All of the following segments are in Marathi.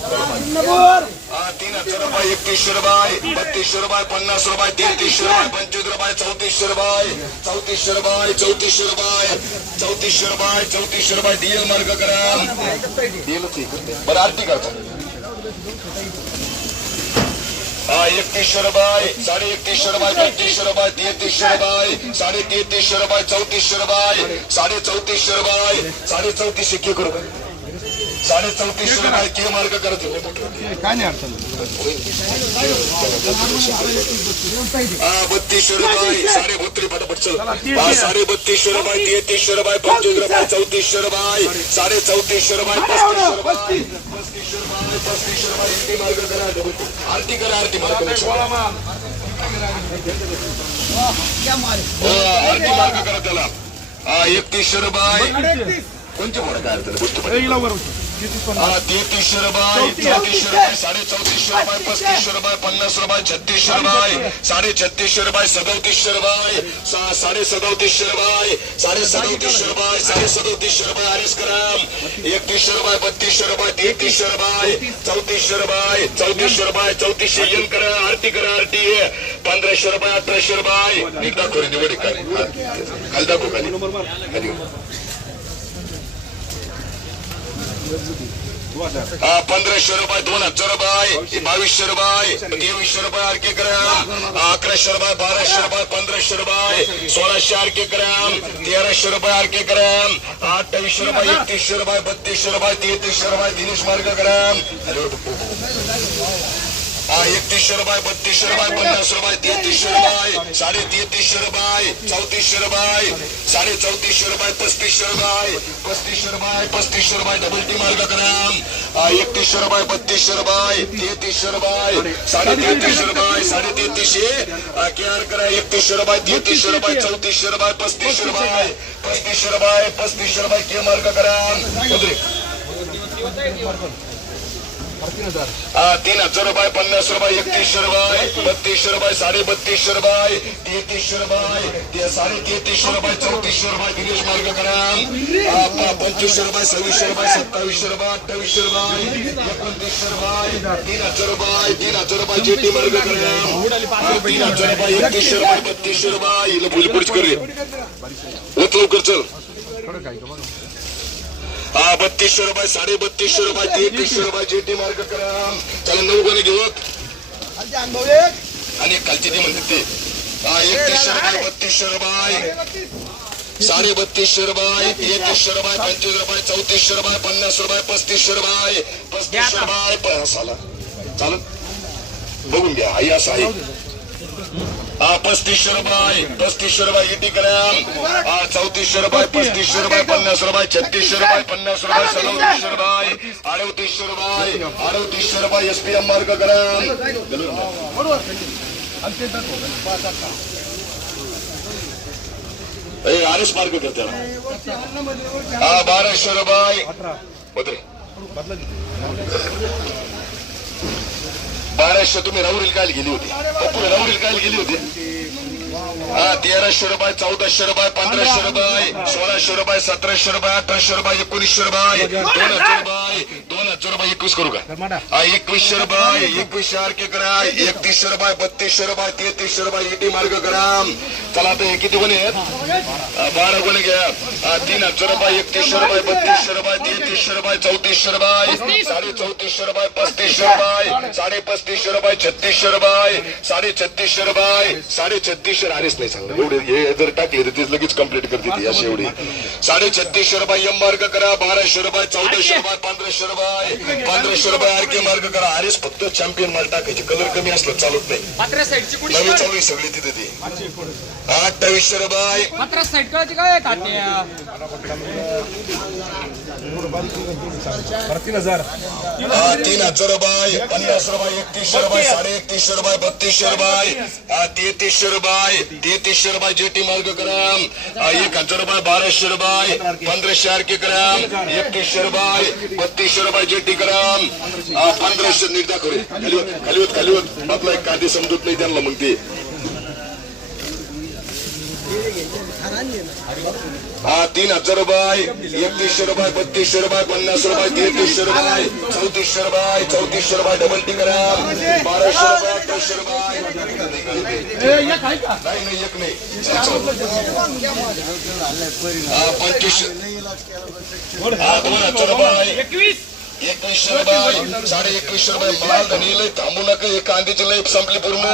तीन हजार रुपये एकतीस रुपये बत्तीस रुपये पन्नास रुपये तेहतीस रुपये पंचवीस रुपये चौतीस रुपये चौतीस रुपये चौतीस रुपये चौतीस रुपये चौतीस रुपये डीएल मार्ग करा. बरं आरती करतो. हा एकतीसशे रुपये साडे एकतीसशे रुपये बत्तीसशे रुपये तेहतीसशे रुपये साडे तेहतीसशे रुपये चौतीसशे रुपये साडे चौतीसशे रुपये साडे चौतीसशे के करू साडे चौतीसशे रुपये के मार्क करतो काय नाही अडचण हा बत्तीसशे रुपये साडे बत्तीस हा साडे बत्तीसशे रुपये तेहतीसशे रुपये पंचवीस रुपये चौतीसशे रुपये साडे चौतीसशे रुपये करा आरती करा आरती मार्क आरती मार्क करा त्याला. हा एकतीसशे रुपये. कोणते मोठं काय तेहतीसशे रुपये चौतीसशे रुपये साडे चौतीसशे रुपये पस्तीसशे रुपये पन्नास रुपये छत्तीसशे रुपये साडे छत्तीसशे रुपये सदोतीसशे रुपये साडे सदोतीसशे रुपये साडे सदोतीसशे रुपये साडे सदोतीसशे रुपये आरेस कराम एकतीसशे रुपये बत्तीसशे रुपये तेहतीसशे रुपये चौतीसशे रुपये चौतीसशे रुपये चौतीसशे येन करा आरती करा आरती. पंधराशे रुपये अठराशे रुपये. एकदा खरेदी वडी काय खाली दाखव खाली. पंधराशे रुपये दोन हजार रुपये बावीसशे रुपये तेवीसशे रुपये आरके ग्राम अकराशे रुपये बाराशे रुपये पंधराशे रुपये सोळाशे आरके ग्राम तेराशे रुपये आरके ग्राम अठ्ठावीसशे रुपये एकतीसशे रुपये बत्तीसशे रुपये तेहतीसशे रुपये दिनेश मार्ग ग्राम. एकतीसशे रुपये बत्तीसशे रुपये पन्नास रुपये तेहतीसशे रुपये साडे तेहतीसशे रुपये चौतीसशे रुपये साडे चौतीसशे रुपये पस्तीसशे रुपये पस्तीसशे रुपये पस्तीसशे रुपये डबल टी मार्ग ग्राम हा, एकतीसशे रुपये बत्तीसशे रुपये तेहतीसशे रुपये साडे तेहतीसशे रुपये साडे तेहतीसशे. के केअर करा एकतीसशे रुपये तेहतीसशे रुपये चौतीसशे रुपये पस्तीसशे रुपये पस्तीसशे रुपये पस्तीसशे रुपये के मार्ग ग्राम तीन हजार रुपये पन्नास रुपये एकतीसशे रुपये बत्तीसशे रुपये साडे बत्तीसशे रुपये तेहतीसशे रुपये साडे तेहतीसशे रुपये चौतीसशे रुपये दिनेश मार्ग करा. पंचवीस पंचवीसशे रुपये सव्वीसशे रुपये सत्तावीसशे रुपये अठ्ठावीसशे रुपये एकोणतीसशे रुपये तीन हजार रुपये तीन हजार रुपये जेटी मार्ग करा. तीन हजार रुपये एकतीसशे रुपये बत्तीसशे रुपये हिला पुढची करूया. लवकर चल. हा बत्तीसशे रुपये साडे बत्तीसशे रुपये तेहतीसशे रुपये जेटी मार्ग करा. चला नऊ कोणी घेऊ. आणि खालची ती म्हणते ते. हा एकतीसशे रुपये बत्तीसशे रुपये. साडे बत्तीसशे रुपये तेहतीसशे रुपये पंचवीस रुपये चौतीसशे रुपये पन्नास रुपये पस्तीसशे रुपये पस्तीसशे रुपये. प- साला चालत बघून घ्या आई असं आहे. पस्तीसशे रुपये पस्तीसशे रुपये इटी ग्रॅम हा चौतीसशे रुपये पस्तीसशे रुपये पन्नास रुपये छत्तीसशे रुपये पन्नास रुपये सदोतीसशे रुपये अडतीसशे रुपये अडतीसशे रुपये एस पी एम मार्ग ग्रॅम आरएस मार्ग करते हा बाराशे रुपये. बाराशे तुम्ही राहुरील काल गेली होती? हो, पप्पू राहुरील काल गेली होती? हा तेराशे रुपये चौदाशे रुपये पंधराशे रुपये सोळाशे रुपये सतराशे रुपये अठराशे रुपये एकोणीसशे रुपये दोन हजार रुपये. हजार रुपये एकवीस करू का? हा एकवीसशे रुपये एकवीसशे आरके करा. एकतीसशे रुपये बत्तीसशे रुपये तेहतीसशे रुपये इटी मार्ग करा. चला आता हे किती कोणी आहेत? बारा कोणी घ्या. तीन हजार रुपये एकतीसशे रुपये बत्तीसशे रुपये तेहतीसशे रुपये चौतीसशे रुपये साडे चौतीसशे रुपये पस्तीसशे रुपये साडे पस्तीसशे रुपये छत्तीसशे रुपये साडे छत्तीसशे रुपये साडे छत्तीसशे आरेच नाही सांगणार. एवढे हे जर टाकले तर ते लगेच कंप्लीट करते अशी एवढी. साडे छत्तीसशे रुपये एम मार्ग करा. बाराशे रुपये चौदाशे रुपये पंधराशे पंधराशे रुपये आर के मार्ग करा. आरेस फक्त चॅम्पियन माल टाकायचे. कलर कमी असलं चालत नाही. नवी चालू आहे सगळी तिथे ती. अठ्ठावीसशे रुपये तीन हजार हा तीन हजार रुपये पन्नास रुपये एकतीसशे रुपये साडे एकतीसशे रुपये बत्तीसशे रुपये हा तेहतीसशे रुपये तेहतीसशे रुपये जेटी मार्ग ग्राम हा एक हजार रुपये बाराशे रुपये पंधराशे आरके ग्राम एकतीसशे रुपये बत्तीसशे रुपये जेटी ग्राम हा पंधराशे नीट दाखव रे. खाली होत खाली होत खाली होत आपला एक कांदे समजत नाही त्यांना मग ते. हा तीन हजार रुपये. एकतीसशे रुपये बत्तीसशे रुपये पन्नास रुपये तेहतीसशे रुपये. चौतीसशे रुपये चौतीसशे रुपये डबल टी ग्राम बाराशे रुपये अठराशे रुपये. नाही नाही एक नाही. हा पंचवीसशे. हा दोन हजार रुपये एकवीसशे रुपये साडे एकवीसशे रुपये माल धनी लय थांबू नका हे कांद्याची लय संपली पूर्ण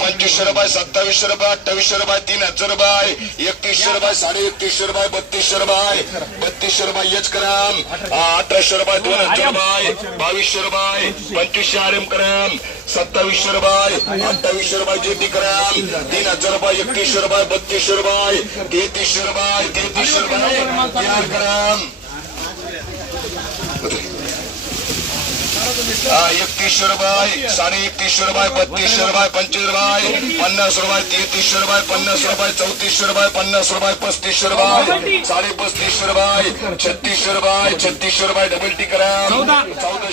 पंचवीसशे रुपये सत्तावीसशे रुपये अठ्ठावीसशे रुपये तीन हजार रुपये एकतीसशे रुपये साडे एकतीसशे रुपये बत्तीसशे रुपये बत्तीसशे रुपये हेच ग्राम हा अठराशे रुपये दोन हजार रुपये बावीसशे रुपये पंचवीसशे आर एम ग्राम सत्तावीसशे रुपये अठ्ठावीसशे रुपये जे टी ग्राम तीन हजार रुपये एकतीसशे रुपये बत्तीसशे रुपये तेहतीसशे रुपये तेहतीसशे रुपये कराम एकतीसशे रुपये साडे एकतीसशे रुपये बत्तीसशे रुपये पंचवीस रुपये पन्नास रुपये तेहतीसशे रुपये पन्नास रुपये चौतीसशे रुपये पन्नास रुपये पस्तीसशे रुपये साडे पस्तीसशे रुपये छत्तीसशे रुपये छत्तीसशे रुपये डबल टी करा चौदाशे